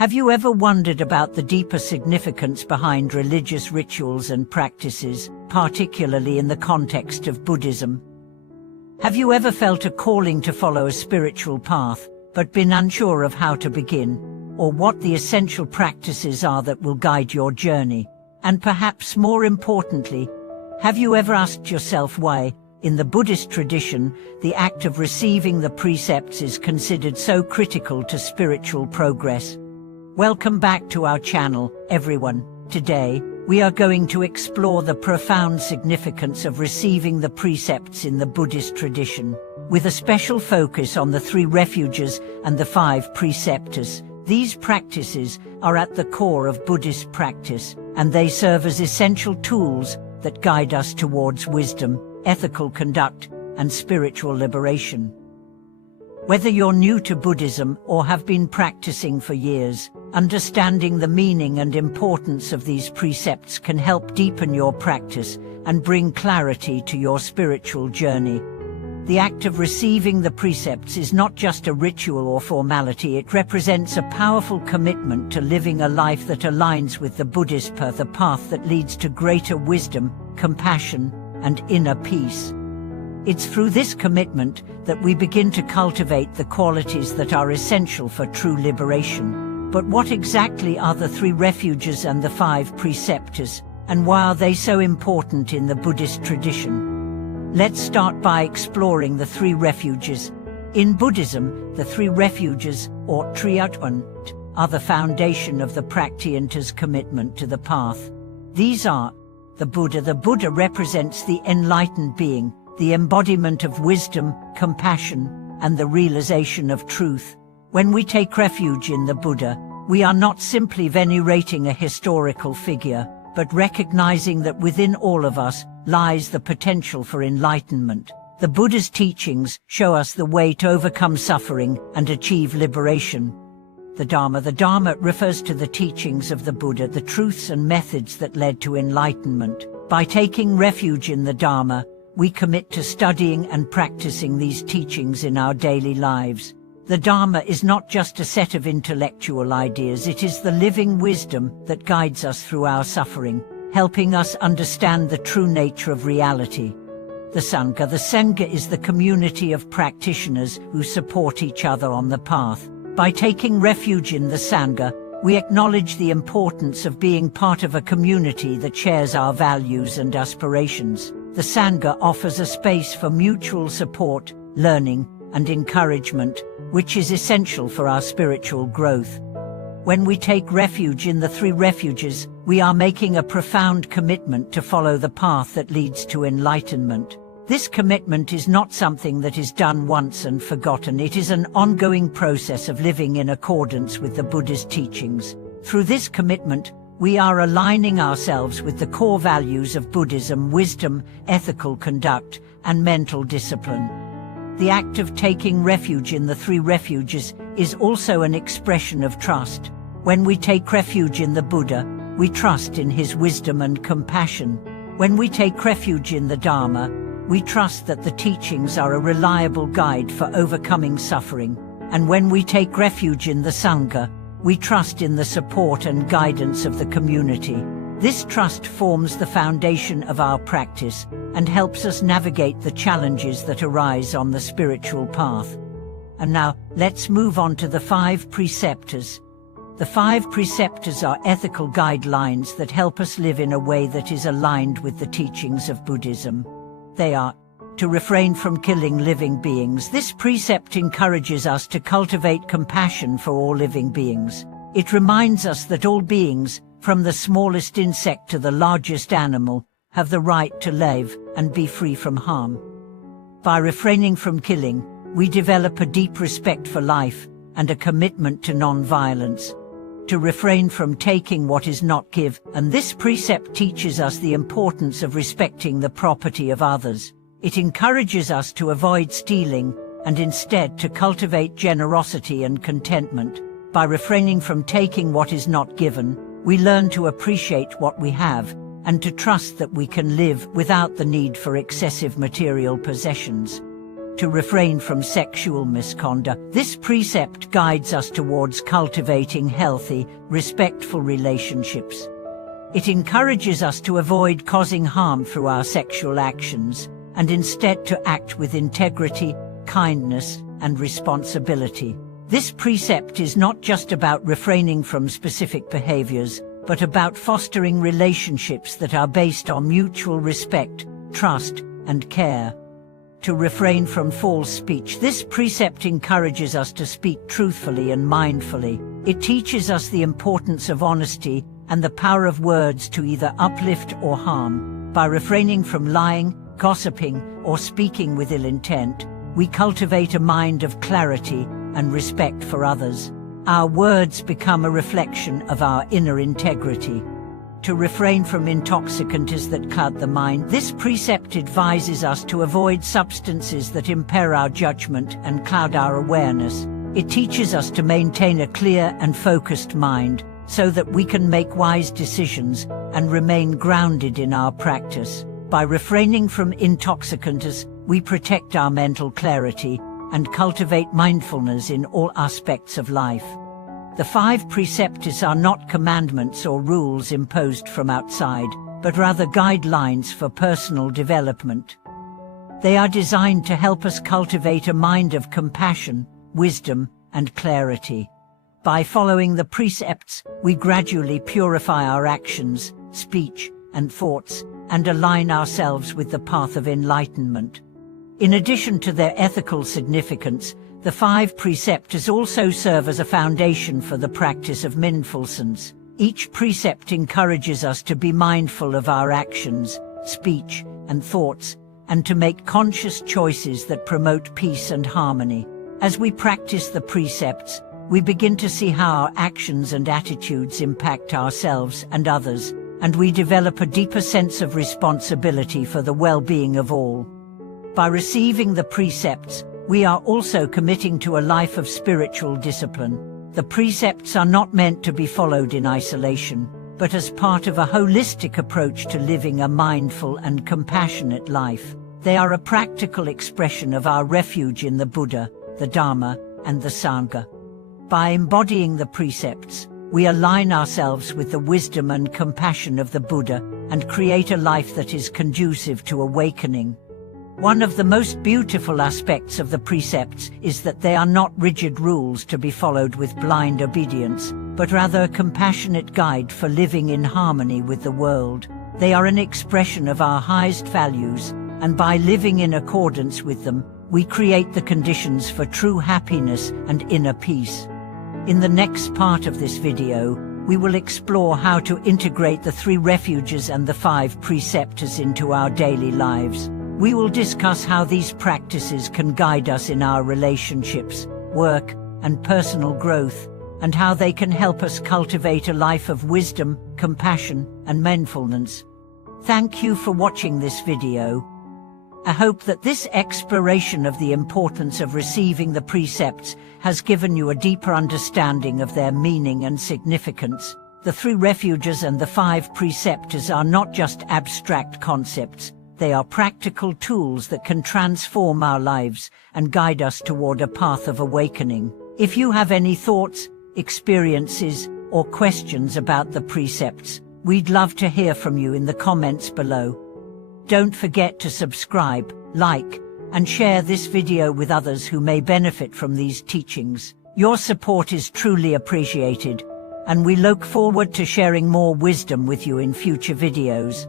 Have you ever wondered about the deeper significance behind religious rituals and practices, particularly in the context of Buddhism? Have you ever felt a calling to follow a spiritual path, but been unsure of how to begin, or what the essential practices are that will guide your journey? And perhaps more importantly, have you ever asked yourself why, in the Buddhist tradition, the act of receiving the precepts is considered so critical to spiritual progress? Welcome back to our channel, everyone. Today, we are going to explore the profound significance of receiving the precepts in the Buddhist tradition, with a special focus on the 3 refuges and the 5 precepts. These practices are at the core of Buddhist practice, and they serve as essential tools that guide us towards wisdom, ethical conduct, and spiritual liberation. Whether you're new to Buddhism or have been practicing for years, understanding the meaning and importance of these precepts can help deepen your practice and bring clarity to your spiritual journey. The act of receiving the precepts is not just a ritual or formality, it represents a powerful commitment to living a life that aligns with the Buddhist path, a path that leads to greater wisdom, compassion, and inner peace. It's through this commitment that we begin to cultivate the qualities that are essential for true liberation. But what exactly are the 3 refuges and the 5 precepts, and why are they so important in the Buddhist tradition? Let's start by exploring the 3 refuges. In Buddhism, the 3 refuges, or Triatman, are the foundation of the practitioner's commitment to the path. These are the Buddha. The Buddha represents the enlightened being, the embodiment of wisdom, compassion, and the realization of truth. When we take refuge in the Buddha, we are not simply venerating a historical figure, but recognizing that within all of us lies the potential for enlightenment. The Buddha's teachings show us the way to overcome suffering and achieve liberation. The Dharma. The Dharma refers to the teachings of the Buddha, the truths and methods that led to enlightenment. By taking refuge in the Dharma, we commit to studying and practicing these teachings in our daily lives. The Dharma is not just a set of intellectual ideas, it is the living wisdom that guides us through our suffering, helping us understand the true nature of reality. The Sangha. The Sangha is the community of practitioners who support each other on the path. By taking refuge in the Sangha, we acknowledge the importance of being part of a community that shares our values and aspirations. The Sangha offers a space for mutual support, learning, and encouragement, which is essential for our spiritual growth. When we take refuge in the 3 refuges, we are making a profound commitment to follow the path that leads to enlightenment. This commitment is not something that is done once and forgotten. It is an ongoing process of living in accordance with the Buddha's teachings. Through this commitment, we are aligning ourselves with the core values of Buddhism: wisdom, ethical conduct, and mental discipline. The act of taking refuge in the 3 refuges is also an expression of trust. When we take refuge in the Buddha, we trust in his wisdom and compassion. When we take refuge in the Dharma, we trust that the teachings are a reliable guide for overcoming suffering. And when we take refuge in the Sangha, we trust in the support and guidance of the community. This trust forms the foundation of our practice and helps us navigate the challenges that arise on the spiritual path. And now, let's move on to the 5 precepts. The 5 precepts are ethical guidelines that help us live in a way that is aligned with the teachings of Buddhism. They are: to refrain from killing living beings. This precept encourages us to cultivate compassion for all living beings. It reminds us that all beings, from the smallest insect to the largest animal, have the right to live and be free from harm. By refraining from killing, we develop a deep respect for life and a commitment to non-violence. To refrain from taking what is not given, and this precept teaches us the importance of respecting the property of others. It encourages us to avoid stealing and instead to cultivate generosity and contentment. By refraining from taking what is not given, we learn to appreciate what we have and to trust that we can live without the need for excessive material possessions. to refrain from sexual misconduct. This precept guides us towards cultivating healthy, respectful relationships. It encourages us to avoid causing harm through our sexual actions, and instead to act with integrity, kindness, and responsibility. This precept is not just about refraining from specific behaviors, but about fostering relationships that are based on mutual respect, trust, and care. To refrain from false speech. This precept encourages us to speak truthfully and mindfully. It teaches us the importance of honesty and the power of words to either uplift or harm. By refraining from lying, gossiping, or speaking with ill intent, we cultivate a mind of clarity and respect for others. Our words become a reflection of our inner integrity. To refrain from intoxicants that cloud the mind. This precept advises us to avoid substances that impair our judgment and cloud our awareness. It teaches us to maintain a clear and focused mind, so that we can make wise decisions and remain grounded in our practice. By refraining from intoxicants, we protect our mental clarity and cultivate mindfulness in all aspects of life. The 5 precepts are not commandments or rules imposed from outside, but rather guidelines for personal development. They are designed to help us cultivate a mind of compassion, wisdom, and clarity. By following the precepts, we gradually purify our actions, speech, and thoughts, and align ourselves with the path of enlightenment. In addition to their ethical significance, the 5 precepts also serve as a foundation for the practice of mindfulness. Each precept encourages us to be mindful of our actions, speech, and thoughts, and to make conscious choices that promote peace and harmony. As we practice the precepts, we begin to see how our actions and attitudes impact ourselves and others, and we develop a deeper sense of responsibility for the well-being of all. By receiving the precepts, we are also committing to a life of spiritual discipline. The precepts are not meant to be followed in isolation, but as part of a holistic approach to living a mindful and compassionate life. They are a practical expression of our refuge in the Buddha, the Dharma, and the Sangha. By embodying the precepts, we align ourselves with the wisdom and compassion of the Buddha and create a life that is conducive to awakening. One of the most beautiful aspects of the precepts is that they are not rigid rules to be followed with blind obedience, but rather a compassionate guide for living in harmony with the world. They are an expression of our highest values, and by living in accordance with them, we create the conditions for true happiness and inner peace. In the next part of this video, we will explore how to integrate the 3 refuges and the 5 precepts into our daily lives. We will discuss how these practices can guide us in our relationships, work, and personal growth, and how they can help us cultivate a life of wisdom, compassion, and mindfulness. Thank you for watching this video. I hope that this exploration of the importance of receiving the precepts has given you a deeper understanding of their meaning and significance. The 3 refuges and the 5 precepts are not just abstract concepts. They are practical tools that can transform our lives and guide us toward a path of awakening. If you have any thoughts, experiences, or questions about the precepts, we'd love to hear from you in the comments below. Don't forget to subscribe, like, and share this video with others who may benefit from these teachings. Your support is truly appreciated, and we look forward to sharing more wisdom with you in future videos.